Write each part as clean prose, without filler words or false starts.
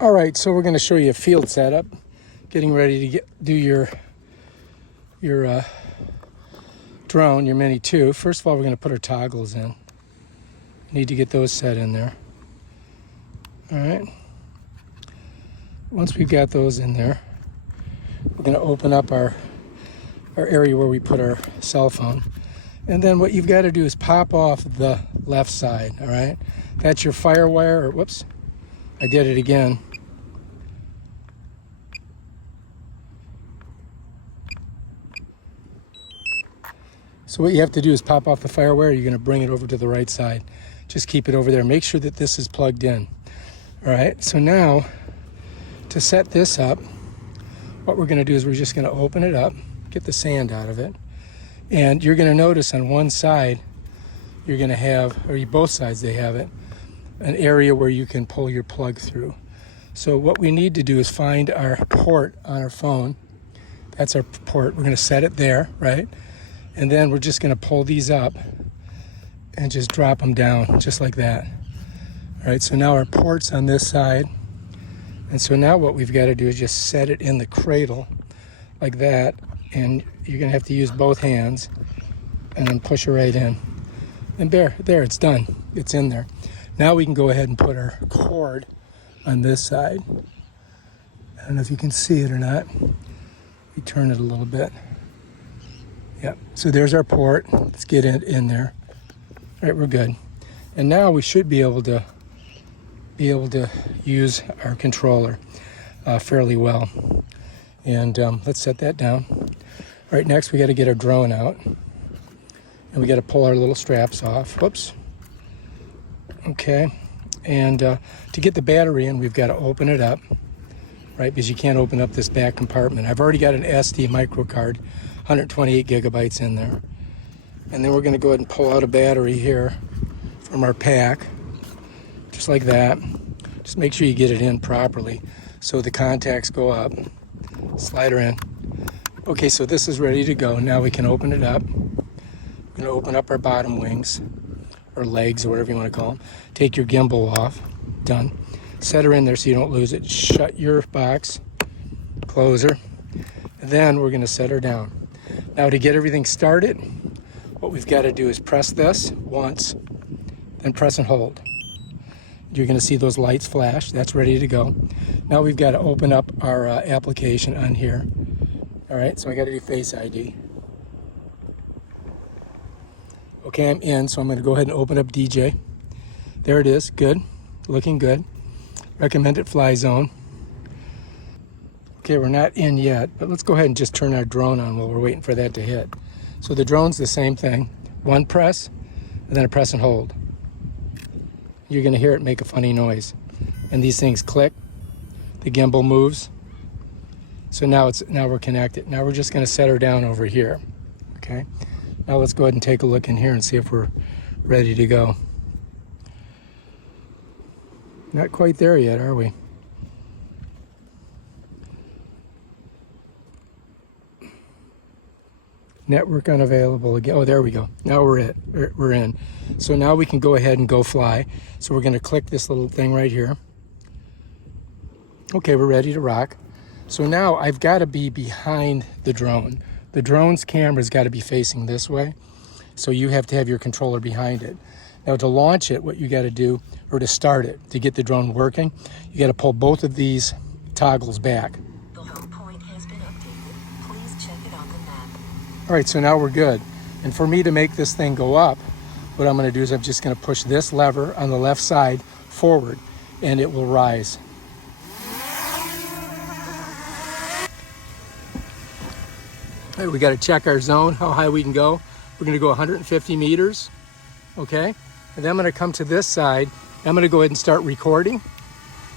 All right, so we're going to show you a field setup, getting ready to do your drone, your Mini 2. First of all, we're going to put our toggles in. Need to get those set in there. All right. Once we've got those in there, we're going to open up our area where we put our cell phone. And then what you've got to do is pop off the left side, all right? That's your FireWire, or whoops, I did it again. So what you have to do is pop off the FireWire. You're going to bring it over to the right side. Just keep it over there. Make sure that this is plugged in. All right, so now to set this up, what we're going to do is we're just going to open it up, get the sand out of it. And you're going to notice on one side, you're going to have, or both sides they have it, an area where you can pull your plug through. So what we need to do is find our port on our phone. That's our port. We're going to set it there, right? And then we're just going to pull these up and just drop them down, just like that. All right, so now our port's on this side. And so now what we've got to do is just set it in the cradle like that. And you're going to have to use both hands and then push it right in. And there, it's done. It's in there. Now we can go ahead and put our cord on this side. I don't know if you can see it or not. We turn it a little bit. Yep, so there's our port. Let's get it in there. All right, we're good. And now we should be able to use our controller fairly well. And let's set that down. All right, next we got to get our drone out. And we got to pull our little straps off. Whoops. Okay. And to get the battery in, we've got to open it up, right? Because you can't open up this back compartment. I've already got an SD micro card, 128 gigabytes in there. And then we're going to go ahead and pull out a battery here from our pack, just like that. Just make sure you get it in properly so the contacts go up. Slide her in. Okay, so this is ready to go. Now we can open it up. We're going to open up our bottom wings, or legs, or whatever you want to call them. Take your gimbal off. Done. Set her in there so you don't lose it. Shut your box. Close her. And then we're going to set her down. Now to get everything started, what we've got to do is press this once, then press and hold. You're going to see those lights flash. That's ready to go. Now we've got to open up our application on here. All right, so I got to do Face ID. Okay, I'm in, so I'm going to go ahead and open up DJ. There it is. Good. Looking good. Recommended fly zone. Okay, we're not in yet, but let's go ahead and just turn our drone on while we're waiting for that to hit. So the drone's the same thing. One press, and then a press and hold. You're going to hear it make a funny noise. And these things click. The gimbal moves. So now we're connected. Now we're just going to set her down over here. Okay. Now let's go ahead and take a look in here and see if we're ready to go. Not quite there yet, are we? Network unavailable again. Oh, there we go. Now we're in. So now we can go ahead and go fly. So we're going to click this little thing right here. Okay, we're ready to rock. So now I've got to be behind the drone. The drone's camera's got to be facing this way. So you have to have your controller behind it. Now to launch it, what you got to do, or to start it, to get the drone working, you got to pull both of these toggles back. The home point has been updated. Please check it on the map. All right, so now we're good. And for me to make this thing go up, what I'm going to do is I'm just going to push this lever on the left side forward, and it will rise. All right, we got to check our zone, how high we can go. We're going to go 150 meters, okay? And then I'm going to come to this side. I'm going to go ahead and start recording.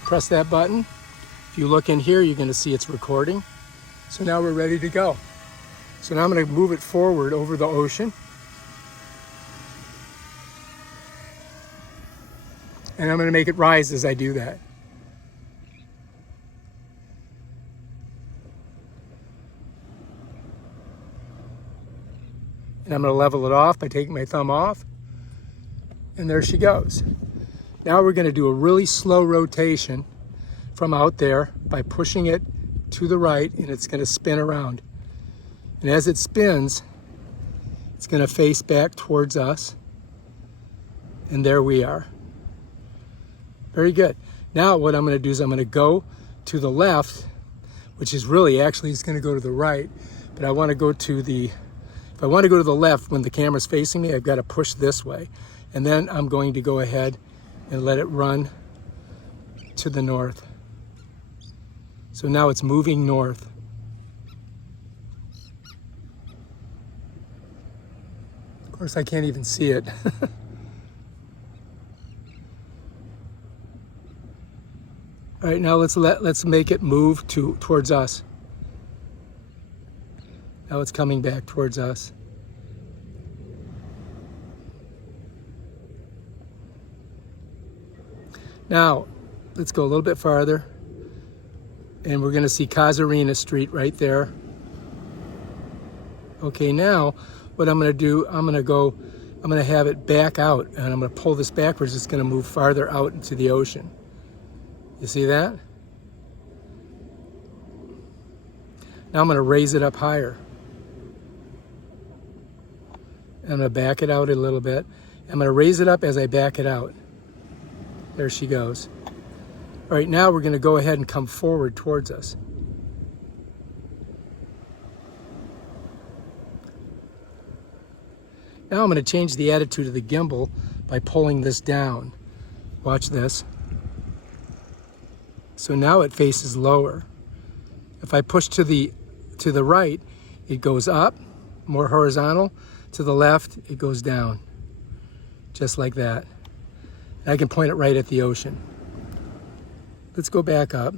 Press that button. If you look in here, you're going to see it's recording. So now we're ready to go. So now I'm going to move it forward over the ocean. And I'm going to make it rise as I do that. And I'm going to level it off by taking my thumb off. And there she goes. Now we're going to do a really slow rotation from out there by pushing it to the right, and it's going to spin around. And as it spins, it's going to face back towards us. And there we are. Very good. Now what I'm going to do is I'm going to go to the left, which is really actually it's going to go to the right, but I want to go to the, if I want to go to the left when the camera's facing me, I've got to push this way. And then I'm going to go ahead and let it run to the north. So now it's moving north. Of course, I can't even see it. All right, now let's make it move towards us. Now it's coming back towards us. Now, let's go a little bit farther. And we're gonna see Casuarina Street right there. Okay, now what I'm gonna do, I'm gonna have it back out, and I'm gonna pull this backwards. It's gonna move farther out into the ocean. You see that? Now I'm gonna raise it up higher. I'm gonna back it out a little bit. I'm gonna raise it up as I back it out. There she goes. All right, now we're gonna go ahead and come forward towards us. Now I'm gonna change the attitude of the gimbal by pulling this down. Watch this. So now it faces lower. If I push to the right, it goes up, more horizontal. To the left, it goes down, just like that. And I can point it right at the ocean. Let's go back up.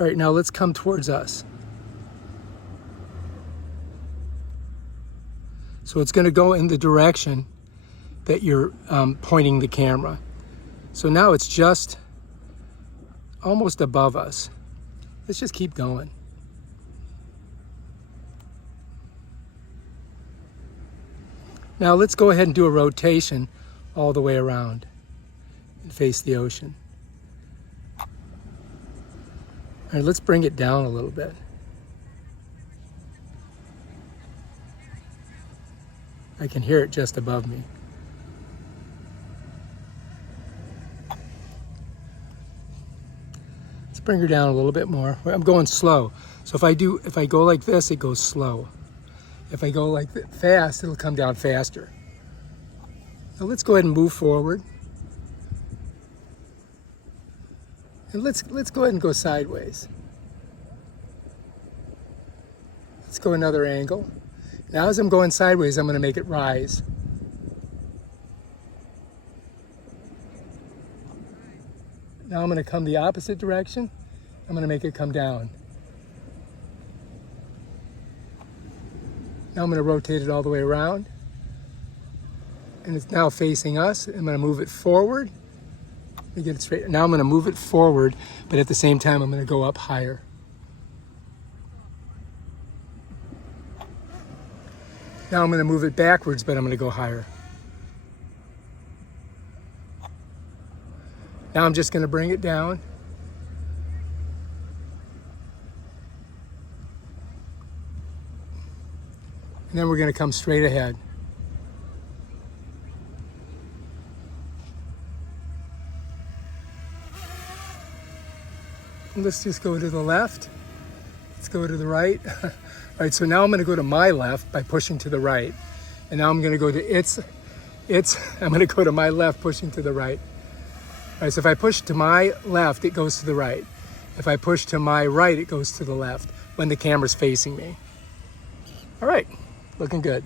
All right, now let's come towards us. So it's going to go in the direction that you're pointing the camera. So now it's just almost above us. Let's just keep going. Now let's go ahead and do a rotation all the way around and face the ocean. All right, let's bring it down a little bit. I can hear it just above me. Let's bring her down a little bit more. I'm going slow. So if I go like this, it goes slow. If I go like fast, it'll come down faster. Now let's go ahead and move forward. And let's go ahead and go sideways. Let's go another angle. Now as I'm going sideways, I'm going to make it rise. Now I'm going to come the opposite direction. I'm going to make it come down. Now I'm going to rotate it all the way around. And it's now facing us. I'm going to move it forward. Let me get it straight. Now I'm going to move it forward, but at the same time, I'm going to go up higher. Now I'm going to move it backwards, but I'm going to go higher. Now I'm just going to bring it down. And then we're going to come straight ahead. And let's just go to the left. Let's go to the right. All right, so now I'm going to go to my left by pushing to the right. And now I'm going to go to I'm going to go to my left pushing to the right. All right, so if I push to my left, it goes to the right. If I push to my right, it goes to the left when the camera's facing me. All right, looking good.